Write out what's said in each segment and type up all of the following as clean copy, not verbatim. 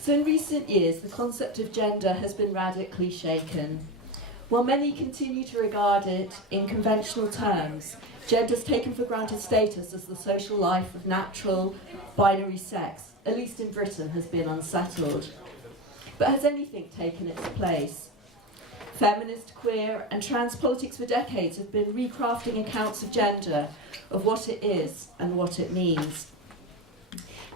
So in recent years, the concept of gender has been radically shaken. While many continue to regard it in conventional terms, gender's taken for granted status as the social life of natural binary sex, at least in Britain, has been unsettled. But has anything taken its place? Feminist, queer and trans politics for decades have been recrafting accounts of gender, of what it is and what it means.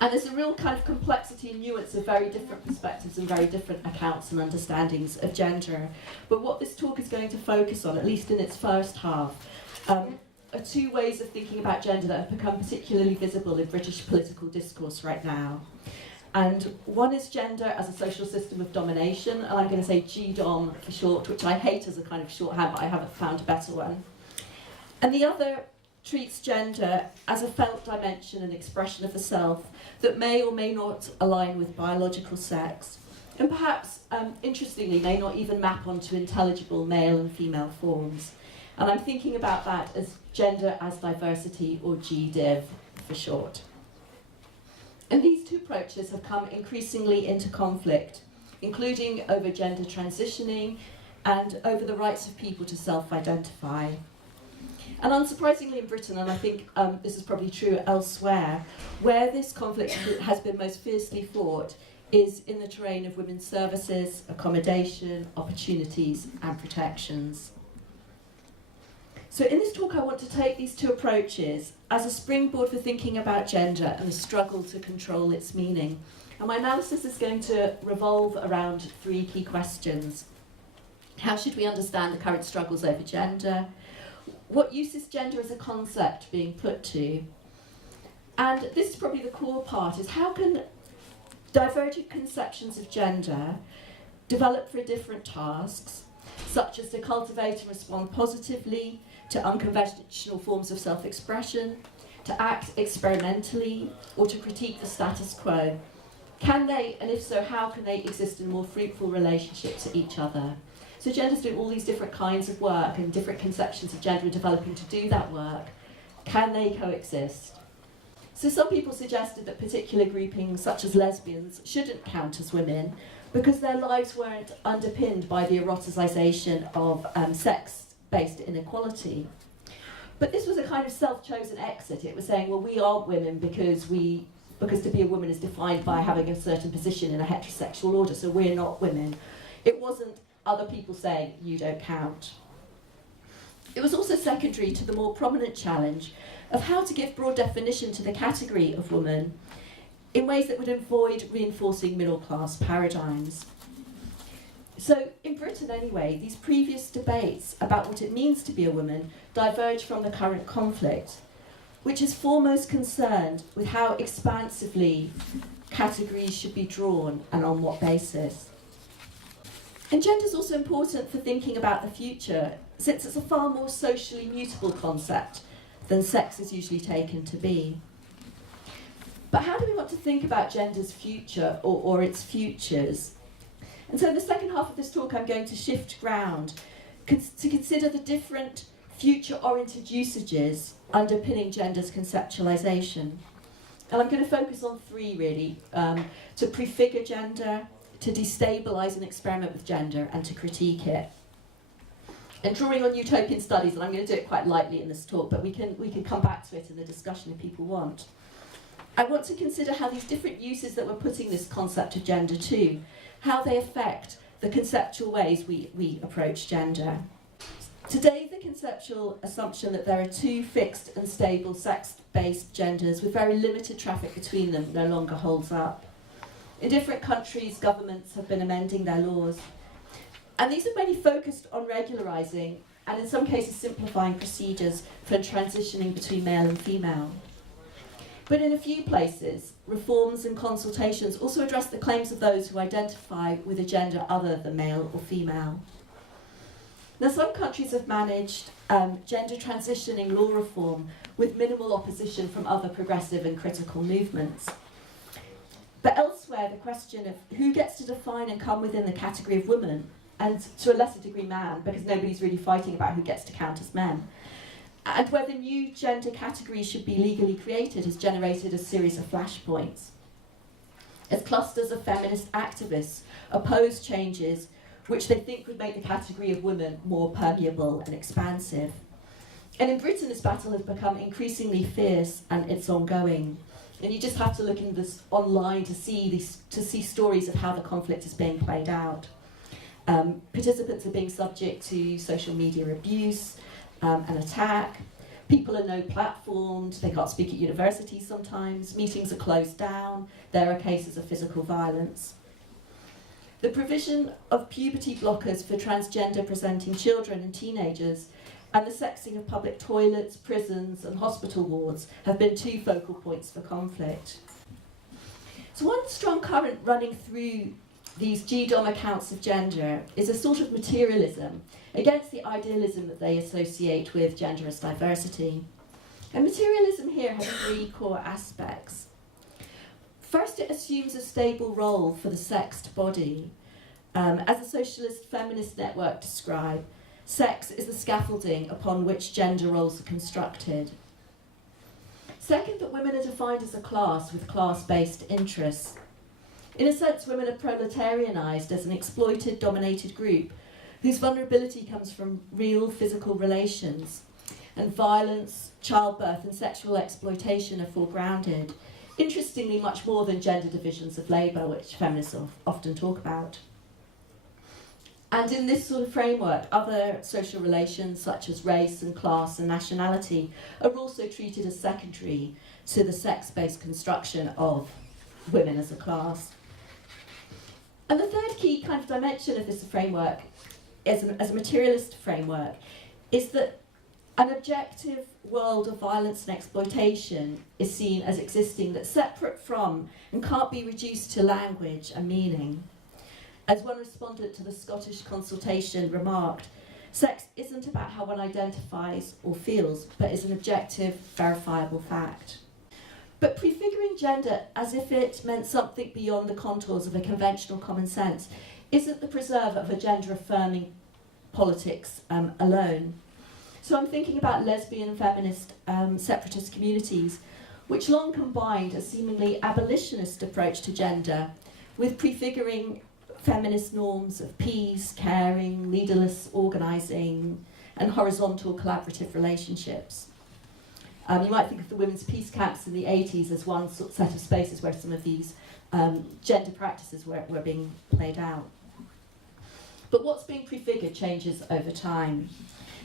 And there's a real kind of complexity and nuance of very different perspectives and very different accounts and understandings of gender. But what this talk is going to focus on, at least in its first half, are two ways of thinking about gender that have become particularly visible in British political discourse right now. And one is gender as a social system of domination, and I'm going to say GDOM for short, which I hate as a kind of shorthand, but I haven't found a better one. And the other treats gender as a felt dimension and expression of the self that may or may not align with biological sex, and perhaps, interestingly, may not even map onto intelligible male and female forms. And I'm thinking about that as gender as diversity, or GDIV for short. And these two approaches have come increasingly into conflict, including over gender transitioning and over the rights of people to self-identify. And unsurprisingly in Britain, and I think this is probably true elsewhere, where this conflict has been most fiercely fought is in the terrain of women's services, accommodation, opportunities and protections. So in this talk I want to take these two approaches as a springboard for thinking about gender and the struggle to control its meaning. And my analysis is going to revolve around three key questions. How should we understand the current struggles over gender? What use is gender as a concept being put to? And this is probably the core part, is how can divergent conceptions of gender develop for different tasks, such as to cultivate and respond positively to unconventional forms of self-expression, to act experimentally, or to critique the status quo? Can they, and if so, how can they exist in more fruitful relationship to each other? So gender's doing all these different kinds of work, and different conceptions of gender are developing to do that work. Can they coexist? So some people suggested that particular groupings, such as lesbians, shouldn't count as women because their lives weren't underpinned by the eroticization of sex-based inequality. But this was a kind of self-chosen exit. It was saying, well, we are women because to be a woman is defined by having a certain position in a heterosexual order, so we're not women. It wasn't other people saying, you don't count. It was also secondary to the more prominent challenge of how to give broad definition to the category of woman in ways that would avoid reinforcing middle-class paradigms. So in Britain anyway, these previous debates about what it means to be a woman diverge from the current conflict, which is foremost concerned with how expansively categories should be drawn and on what basis. And gender is also important for thinking about the future, since it's a far more socially mutable concept than sex is usually taken to be. But how do we want to think about gender's future or its futures? And so in the second half of this talk, I'm going to shift ground to consider the different future-oriented usages underpinning gender's conceptualization. And I'm going to focus on three, really, to prefigure gender, to destabilize and experiment with gender, and to critique it. And drawing on utopian studies, and I'm going to do it quite lightly in this talk, but we can come back to it in the discussion if people want. I want to consider how these different uses that we're putting this concept of gender to, how they affect the conceptual ways we approach gender. Today, the conceptual assumption that there are two fixed and stable sex-based genders with very limited traffic between them no longer holds up. In different countries, governments have been amending their laws. And these are mainly focused on regularising and in some cases simplifying procedures for transitioning between male and female. But in a few places, reforms and consultations also address the claims of those who identify with a gender other than male or female. Now, some countries have managed gender transitioning law reform with minimal opposition from other progressive and critical movements. But elsewhere, the question of who gets to define and come within the category of woman, and to a lesser degree man, because nobody's really fighting about who gets to count as men, and whether new gender categories should be legally created has generated a series of flashpoints. as clusters of feminist activists oppose changes which they think would make the category of women more permeable and expansive. And in Britain, this battle has become increasingly fierce and it's ongoing. And you just have to look in this online to see stories of how the conflict is being played out. Participants are being subject to social media abuse and attack. People are no platformed, they can't speak at universities sometimes, meetings are closed down, there are cases of physical violence. The provision of puberty blockers for transgender presenting children and teenagers and the sexing of public toilets, prisons and hospital wards have been two focal points for conflict. So one strong current running through these GDOM accounts of gender is a sort of materialism against the idealism that they associate with gender as diversity. And materialism here has three core aspects. First, it assumes a stable role for the sexed body. As the socialist feminist network describe, sex is the scaffolding upon which gender roles are constructed. Second, that women are defined as a class with class-based interests. In a sense, women are proletarianised as an exploited, dominated group whose vulnerability comes from real physical relations, and violence, childbirth and sexual exploitation are foregrounded, interestingly much more than gender divisions of labour, which feminists often talk about. And in this sort of framework, other social relations such as race and class and nationality are also treated as secondary to the sex-based construction of women as a class. And the third key kind of dimension of this framework, as a materialist framework, is that an objective world of violence and exploitation is seen as existing that's separate from and can't be reduced to language and meaning. As one respondent to the Scottish consultation remarked, sex isn't about how one identifies or feels, but is an objective, verifiable fact. But prefiguring gender as if it meant something beyond the contours of a conventional common sense isn't the preserve of a gender-affirming politics alone. So I'm thinking about lesbian and feminist separatist communities, which long combined a seemingly abolitionist approach to gender with prefiguring feminist norms of peace, caring, leaderless organising, and horizontal collaborative relationships. You might think of the women's peace camps in the 80s as one sort of set of spaces where some of these gender practices were being played out. But what's being prefigured changes over time.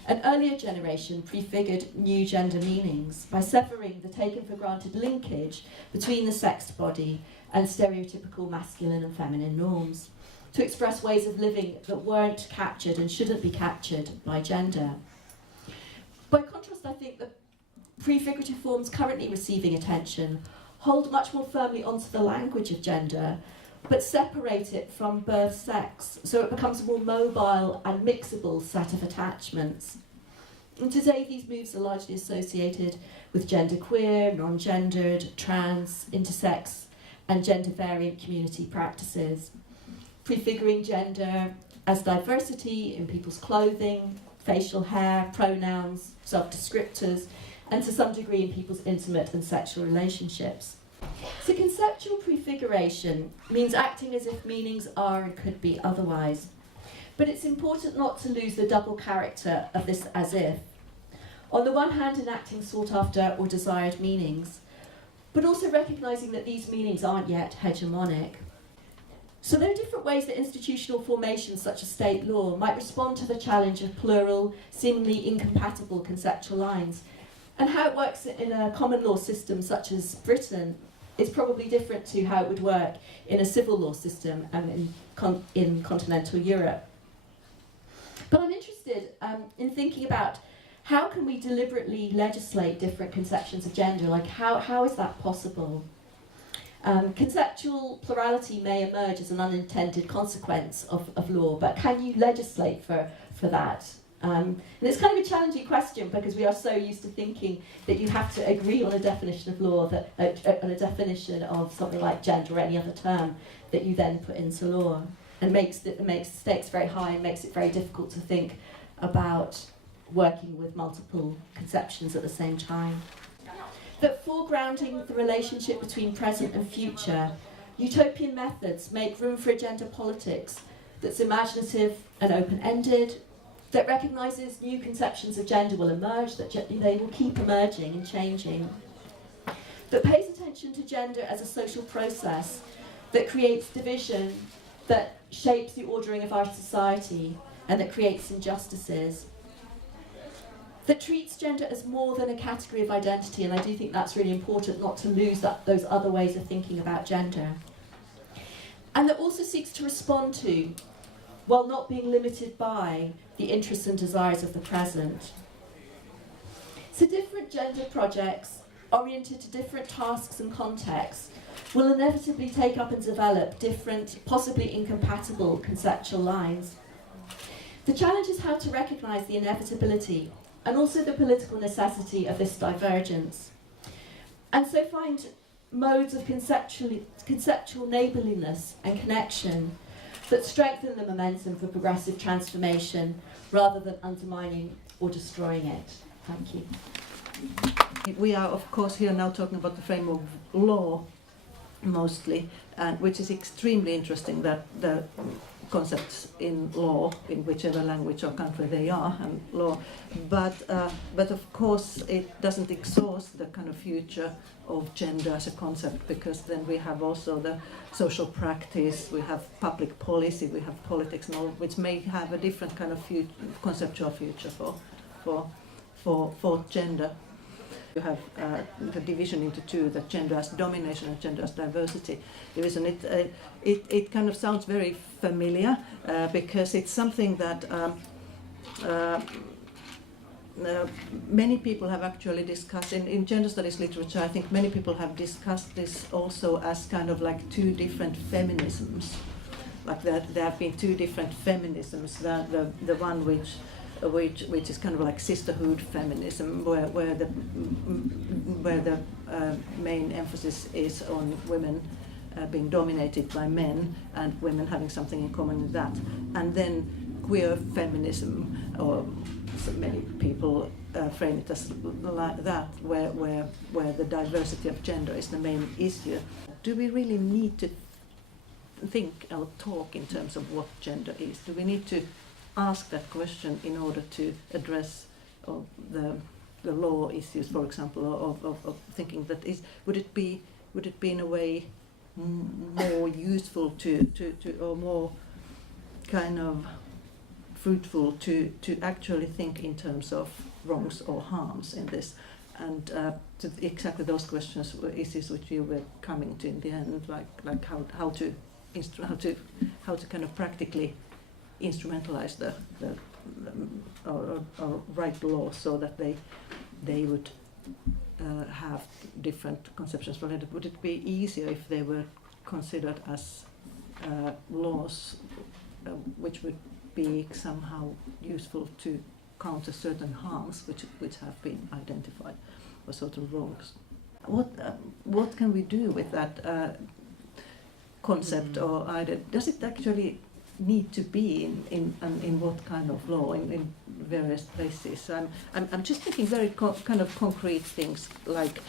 An earlier generation prefigured new gender meanings by severing the taken-for-granted linkage between the sexed body and stereotypical masculine and feminine norms, to express ways of living that weren't captured and shouldn't be captured by gender. By contrast, I think that prefigurative forms currently receiving attention hold much more firmly onto the language of gender, but separate it from birth sex, so it becomes a more mobile and mixable set of attachments. And today these moves are largely associated with genderqueer, non-gendered, trans, intersex, and gender-variant community practices, prefiguring gender as diversity in people's clothing, facial hair, pronouns, self-descriptors, and to some degree in people's intimate and sexual relationships. So conceptual prefiguration means acting as if meanings are and could be otherwise. But it's important not to lose the double character of this as if. On the one hand, enacting sought after or desired meanings, but also recognising that these meanings aren't yet hegemonic. So there are different ways that institutional formations such as state law might respond to the challenge of plural, seemingly incompatible conceptual lines. And how it works in a common law system such as Britain is probably different to how it would work in a civil law system in continental Europe. But I'm interested in thinking about how can we deliberately legislate different conceptions of gender? Like how is that possible? Conceptual plurality may emerge as an unintended consequence of law, but can you legislate for that? And it's kind of a challenging question because we are so used to thinking that you have to agree on a definition of law, that on a definition of something like gender or any other term that you then put into law, and makes the stakes very high and makes it very difficult to think about working with multiple conceptions at the same time. That foregrounding the relationship between present and future Utopian methods make room for a gender politics that's imaginative and open-ended, that recognises new conceptions of gender will emerge, that they will keep emerging and changing, that pays attention to gender as a social process that creates division, that shapes the ordering of our society, and that creates injustices, that treats gender as more than a category of identity, and I do think that's really important not to lose those other ways of thinking about gender, and that also seeks to respond to, while not being limited by, the interests and desires of the present. So different gender projects, oriented to different tasks and contexts, will inevitably take up and develop different, possibly incompatible conceptual lines. The challenge is how to recognise the inevitability and also the political necessity of this divergence, and so find modes of conceptual neighbourliness and connection that strengthen the momentum for progressive transformation rather than undermining or destroying it. Thank you. We are, of course, here now talking about the framework of law mostly, and which is extremely interesting, that the concepts in law, in whichever language or country they are, and law, but of course it doesn't exhaust the kind of future of gender as a concept, because then we have also the social practice, we have public policy, we have politics, and all, which may have a different kind of conceptual future for gender. You have the division into two, the gender as domination and gender as diversity division. It kind of sounds very familiar because it's something that many people have actually discussed in gender studies literature. I think many people have discussed this also as kind of like two different feminisms, like that there have been two different feminisms. The one which is kind of like sisterhood feminism, where the main emphasis is on women being dominated by men and women having something in common with that, and then queer feminism, or so many people frame it as like that, where the diversity of gender is the main issue. Do we really need to think or talk in terms of what gender is? Do we need to ask that question in order to address the law issues, for example, of thinking that would it be in a way more useful to or more kind of fruitful to actually think in terms of wrongs or harms in this, and to exactly those questions, issues which you were coming to in the end, like how to kind of practically instrumentalize or write laws so that they would have different conceptions for it. Would it be easier if they were considered as laws which would be somehow useful to counter certain harms which have been identified, or sort of wrongs? What can we do with that concept, or idea? Does it actually need to be in what kind of law in various places? I'm just thinking very kind of concrete things like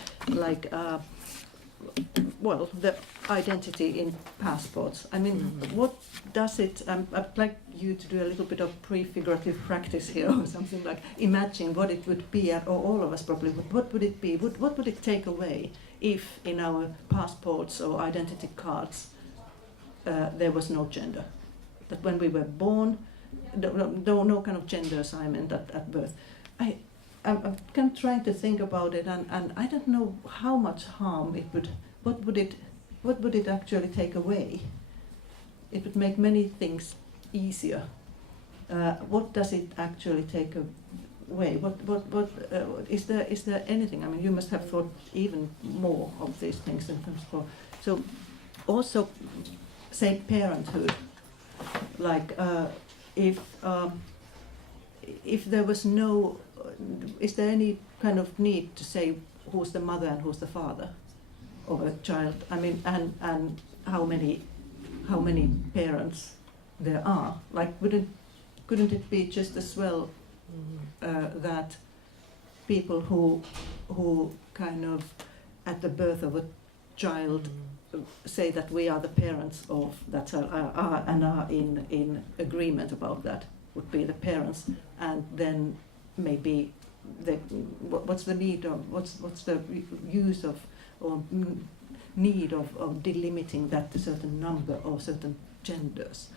well, the identity in passports. I mean, what does it? I'd like you to do a little bit of prefigurative practice here, or something, like imagine what it would be, or all of us probably. What would it be? What would it take away if in our passports or identity cards there was no gender? That when we were born, no kind of gender assignment at birth. I'm kind of trying to think about it, and I don't know how much harm it would. What would it actually take away? It would make many things easier. What does it actually take away? What is there anything? I mean, you must have thought even more of these things in terms of. So, also, say parenthood. Like if there was no, is there any kind of need to say who's the mother and who's the father of a child? I mean, and how many parents there are? Like, couldn't it be just as well that people who kind of at the birth of a child say that we are the parents of that child and are in agreement about that, would be the parents, and then maybe what's the need of what's the use of or need of delimiting that to certain number or certain genders.